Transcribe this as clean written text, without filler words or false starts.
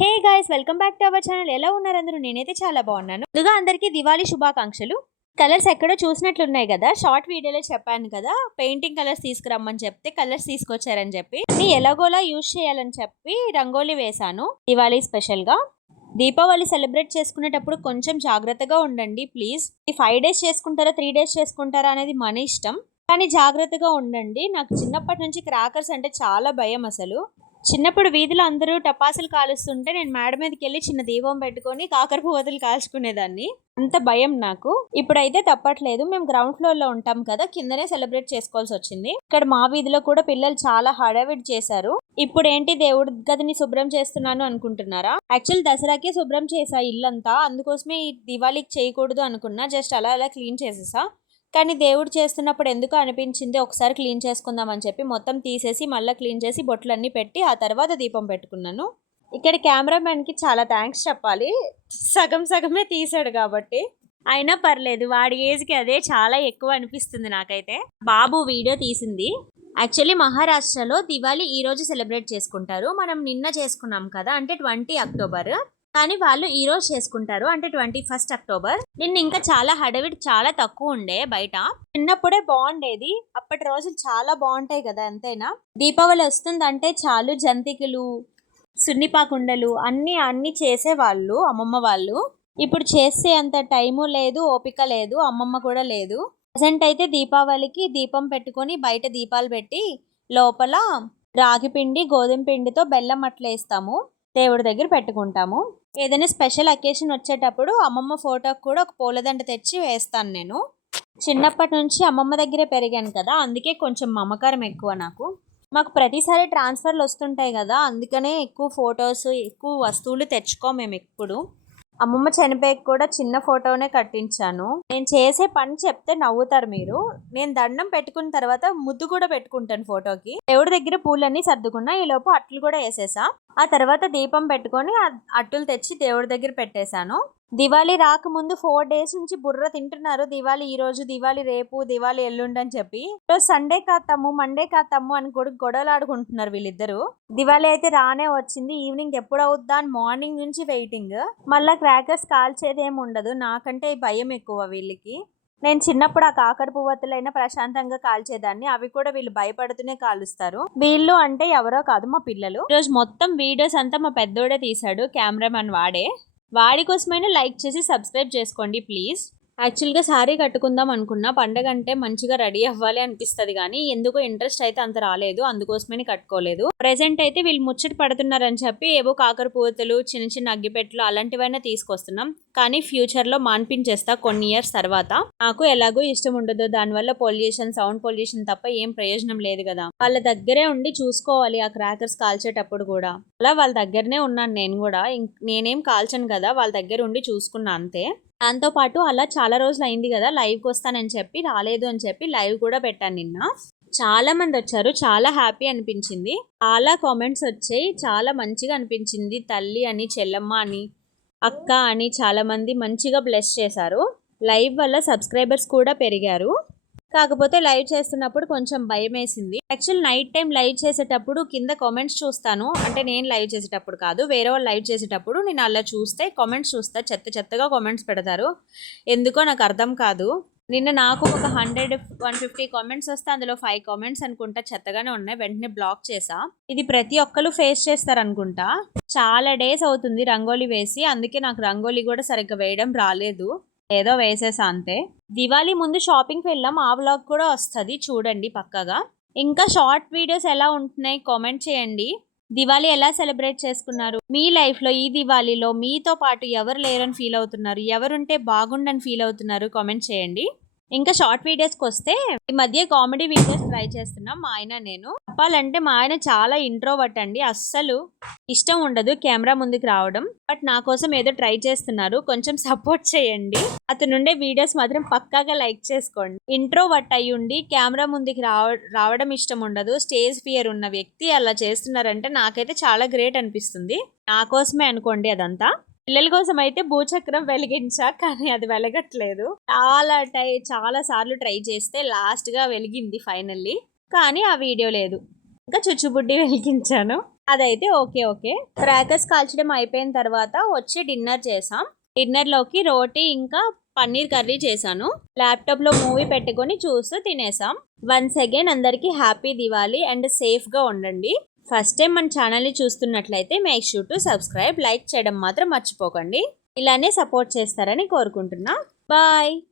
Hey guys, welcome back to our channel. ఎలా ఉన్నారు అందరూ? నేనైతే చాలా బాగున్నాను. ముందుగా అందరికీ దివాళీ శుభాకాంక్షలు. కలర్స్ ఎక్కడో చూసినట్లున్నాయి కదా, షార్ట్ వీడియోలో చెప్పాను కదా పెయింటింగ్ కలర్స్ తీసుకురమ్మని చెప్తే కలర్స్ తీసుకొచ్చారని చెప్పి ఎలాగోలా యూజ్ చేయాలని చెప్పి రంగోలీ వేశాను దివాళీ స్పెషల్ గా. దీపావళి సెలబ్రేట్ చేసుకునేటప్పుడు కొంచెం జాగ్రత్తగా ఉండండి ప్లీజ్. ఈ 5 days చేసుకుంటారా 3 days చేసుకుంటారా అనేది మన ఇష్టం, కానీ జాగ్రత్తగా ఉండండి. నాకు చిన్నప్పటి నుంచి క్రాకర్స్ అంటే చాలా భయం. అసలు చిన్నప్పుడు వీధిలో అందరూ టపాసులు కాలుస్తుంటే నేను మేడ మీదకి వెళ్ళి చిన్న దీపం పెట్టుకొని కాకర పువ్వులు కాల్చుకునేదాన్ని. అంత భయం నాకు. ఇప్పుడైతే తప్పట్లేదు, మేము గ్రౌండ్ ఫ్లోర్ లో ఉంటాం కదా, కిందనే సెలబ్రేట్ చేసుకోవాల్సి వచ్చింది. ఇక్కడ మా వీధిలో కూడా పిల్లలు చాలా హడావిడి చేశారు. ఇప్పుడు ఏంటి దేవుడి గదిని శుభ్రం చేస్తున్నాను అనుకుంటున్నారా? యాక్చువల్ దసరాకే శుభ్రం చేసా ఇల్లంతా, అందుకోసమే ఈ దివాళీకి చేయకూడదు అనుకున్నా. జస్ట్ అలా అలా క్లీన్ చేసేసా. కానీ దేవుడు చేస్తున్నప్పుడు ఎందుకు అనిపించింది ఒకసారి క్లీన్ చేసుకుందామని చెప్పి మొత్తం తీసేసి మళ్ళీ క్లీన్ చేసి బొట్లన్నీ పెట్టి ఆ తర్వాత దీపం పెట్టుకున్నాను. ఇక్కడ కెమెరామెన్కి చాలా థ్యాంక్స్ చెప్పాలి, సగం సగమే తీసాడు కాబట్టి. అయినా పర్లేదు, వాడి ఏజ్కి అదే చాలా ఎక్కువ అనిపిస్తుంది నాకైతే. బాబు వీడియో తీసింది. యాక్చువల్లీ మహారాష్ట్రలో దివాళీ ఈ రోజు సెలబ్రేట్ చేసుకుంటారు. మనం నిన్న చేసుకున్నాం కదా, అంటే 20 అక్టోబర్. కానీ వాళ్ళు ఈ రోజు చేసుకుంటారు, అంటే 21 అక్టోబర్. నిన్న ఇంకా చాలా హడావిడి చాలా తక్కువ ఉండే బయట. చిన్నప్పుడే బాగుండేది, అప్పటి రోజులు చాలా బాగుంటాయి కదా ఎంతైనా. దీపావళి వస్తుందంటే చాలు జంతికలు, సున్నిపాకుండలు అన్ని చేసేవాళ్ళు అమ్మమ్మ వాళ్ళు. ఇప్పుడు చేసే అంత టైము లేదు, ఓపిక లేదు, అమ్మమ్మ కూడా లేదు. ప్రజెంట్ అయితే దీపావళికి దీపం పెట్టుకొని బయట దీపాలు పెట్టి లోపల రాగి పిండి గోధుమ పిండితో బెల్లం అట్లేస్తాము, దేవుడి దగ్గర పెట్టుకుంటాము. ఏదైనా స్పెషల్ అకేషన్ వచ్చేటప్పుడు అమ్మమ్మ ఫోటోకి కూడా ఒక పూలదండ తెచ్చి వేస్తాను నేను. చిన్నప్పటి నుంచి అమ్మమ్మ దగ్గరే పెరిగాను కదా, అందుకే కొంచెం మమకారం ఎక్కువ నాకు. మాకు ప్రతిసారి ట్రాన్స్ఫర్లు వస్తుంటాయి కదా, అందుకనే ఎక్కువ ఫొటోస్ ఎక్కువ వస్తువులు తెచ్చుకోము మేము ఎప్పుడు. అమ్మమ్మ చనిపోయాక కూడా చిన్న ఫోటోనే కట్టించాను. నేను చేసే పని చెప్తే నవ్వుతారు మీరు. నేను దండం పెట్టుకున్న తర్వాత ముద్దు కూడా పెట్టుకుంటాను ఫోటోకి. దేవుడి దగ్గర పూలన్నీ సర్దుకున్నా, ఈ లోపు అట్లు కూడా వేసేసా. ఆ తర్వాత దీపం పెట్టుకొని అట్టులు తెచ్చి దేవుడి దగ్గర పెట్టేశాను. దివాళీ రాకముందు 4 days నుంచి బుర్ర తింటున్నారు, దివాళీ ఈ రోజు, దివాళీ రేపు, దివాళీ ఎల్లుండి అని చెప్పి. ఈరోజు సండే కాతమ్ము మండే కాతమ్ము అని గొడవలు ఆడుకుంటున్నారు వీళ్ళిద్దరు. దివాళీ అయితే రానే వచ్చింది, ఈవినింగ్ ఎప్పుడు అవుద్దా అని మార్నింగ్ నుంచి వెయిటింగ్. మళ్ళా క్రాకర్స్ కాల్చేది ఏమి ఉండదు, నాకంటే భయం ఎక్కువ వీళ్ళకి. నేను చిన్నప్పుడు ఆ కాకర పువ్వొత్తులైనా ప్రశాంతంగా కాల్చేదాన్ని, అవి కూడా వీళ్ళు భయపడుతూనే కాలుస్తారు. వీళ్ళు అంటే ఎవరో కాదు, మా పిల్లలు. ఈరోజు మొత్తం వీడియోస్ అంతా మా పెద్దోడే తీశాడు, కెమెరామెన్ వాడే. వాడి కోసమైనా లైక్ చేసి సబ్స్క్రైబ్ చేసుకోండి ప్లీజ్. యాక్చువల్గా సారీ కట్టుకుందాం అనుకున్నా, పండగ అంటే మంచిగా రెడీ అవ్వాలి అనిపిస్తుంది, కానీ ఎందుకో ఇంట్రెస్ట్ అయితే అంత రాలేదు, అందుకోసమని కట్టుకోలేదు. ప్రెసెంట్ అయితే వీళ్ళు ముచ్చట పడుతున్నారని చెప్పి ఏవో కాకర పువ్వులు, చిన్న చిన్న అగ్గిపెట్లు అలాంటివైనా తీసుకొస్తున్నాం. కానీ ఫ్యూచర్లో మాన్పించేస్తా కొన్ని ఇయర్స్ తర్వాత. నాకు ఎలాగో ఇష్టం ఉండదు, దానివల్ల పొల్యూషన్, సౌండ్ పొల్యూషన్ తప్ప ఏం ప్రయోజనం లేదు కదా. వాళ్ళ దగ్గరే ఉండి చూసుకోవాలి ఆ క్రాకర్స్ కాల్చేటప్పుడు కూడా. అలా వాళ్ళ దగ్గరనే ఉన్నాను నేను కూడా. నేనేం కాల్చను కదా, వాళ్ళ దగ్గర ఉండి చూసుకున్నా అంతే. దాంతో పాటు అలా చాలా రోజులు అయింది కదా, లైవ్కి వస్తానని చెప్పి రాలేదు అని చెప్పి లైవ్ కూడా పెట్టాను నిన్న. చాలా మంది వచ్చారు, చాలా హ్యాపీ అనిపించింది. చాలా కామెంట్స్ వచ్చాయి, చాలా మంచిగా అనిపించింది. తల్లి అని, చెల్లమ్మ అని, అక్క అని చాలా మంది మంచిగా బ్లెస్ చేశారు. లైవ్ వల్ల సబ్స్క్రైబర్స్ కూడా పెరిగారు. కాకపోతే లైవ్ చేస్తున్నప్పుడు కొంచెం భయం వేసింది. యాక్చువల్ నైట్ టైం లైవ్ చేసేటప్పుడు కింద కామెంట్స్ చూస్తాను, అంటే నేను లైవ్ చేసేటప్పుడు కాదు, వేరే వాళ్ళు లైవ్ చేసేటప్పుడు నేను అలా చూస్తే కామెంట్స్ చూస్తా, చెత్తగా కామెంట్స్ పెడతారు, ఎందుకో నాకు అర్థం కాదు. నిన్న నాకు ఒక 100-150 కామెంట్స్ వస్తే అందులో 5 కామెంట్స్ అనుకుంటా చెత్తగానే ఉన్నాయి, వెంటనే బ్లాక్ చేసా. ఇది ప్రతి ఒక్కరు ఫేస్ చేస్తారు అనుకుంటా. చాలా డేస్ అవుతుంది రంగోలీ వేసి, అందుకే నాకు రంగోలీ కూడా సరిగ్గా వేయడం రాలేదు, ఏదో వేసేసా అంతే. దివాళీ ముందు షాపింగ్కి వెళ్ళాం, ఆ వ్లాగ్ కూడా వస్తుంది చూడండి పక్కగా. ఇంకా షార్ట్ వీడియోస్ ఎలా ఉంటున్నాయి కామెంట్ చేయండి. దివాళీ ఎలా సెలబ్రేట్ చేసుకున్నారు? మీ లైఫ్లో ఈ దివాళీలో మీతో పాటు ఎవరు లేరని ఫీల్ అవుతున్నారు, ఎవరుంటే బాగుండని ఫీల్ అవుతున్నారు కామెంట్ చేయండి. ఇంకా షార్ట్ వీడియోస్కి వస్తే ఈ మధ్య కామెడీ వీడియోస్ ట్రై చేస్తున్నాం మా ఆయన నేను. చెప్పాలంటే మా ఆయన చాలా ఇంట్రోవర్ట్ అండి, అస్సలు ఇష్టం ఉండదు కెమెరా ముందుకు రావడం. బట్ నా కోసం ఏదో ట్రై చేస్తున్నారు, కొంచెం సపోర్ట్ చేయండి. అతనుండే వీడియోస్ మాత్రం పక్కాగా లైక్ చేసుకోండి. ఇంట్రోవర్ట్ అయ్యి ఉండి కెమెరా ముందుకు రావడం ఇష్టం ఉండదు, స్టేజ్ ఫియర్ ఉన్న వ్యక్తి అలా చేస్తున్నారంటే నాకైతే చాలా గ్రేట్ అనిపిస్తుంది. నా కోసమే అనుకోండి అదంతా. పిల్లల కోసం అయితే భూచక్రం వెలిగించా, కానీ అది వెలగట్లేదు. చాలా సార్లు ట్రై చేస్తే లాస్ట్గా వెలిగింది ఫైనల్లీ, కానీ ఆ వీడియో లేదు. ఇంకా చుచ్చుబుడ్డి వెలిగించాను. అదైతే ఓకే ఓకే. క్రాకర్స్ కాల్చడం అయిపోయిన తర్వాత వచ్చి డిన్నర్ చేసాం. డిన్నర్లోకి రోటీ ఇంకా పన్నీర్ కర్రీ చేశాను. ల్యాప్టాప్లో మూవీ పెట్టుకొని చూస్తూ తినేసాం. వన్స్ అగైన్ అందరికీ హ్యాపీ దివాళీ అండ్ సేఫ్గా ఉండండి. ఫస్ట్ టైం మన ఛానల్ని చూస్తున్నట్లయితే make sure to subscribe, like చేయడం మాత్రం మర్చిపోకండి. ఇలానే సపోర్ట్ చేస్తారని కోరుకుంటున్నా. బాయ్.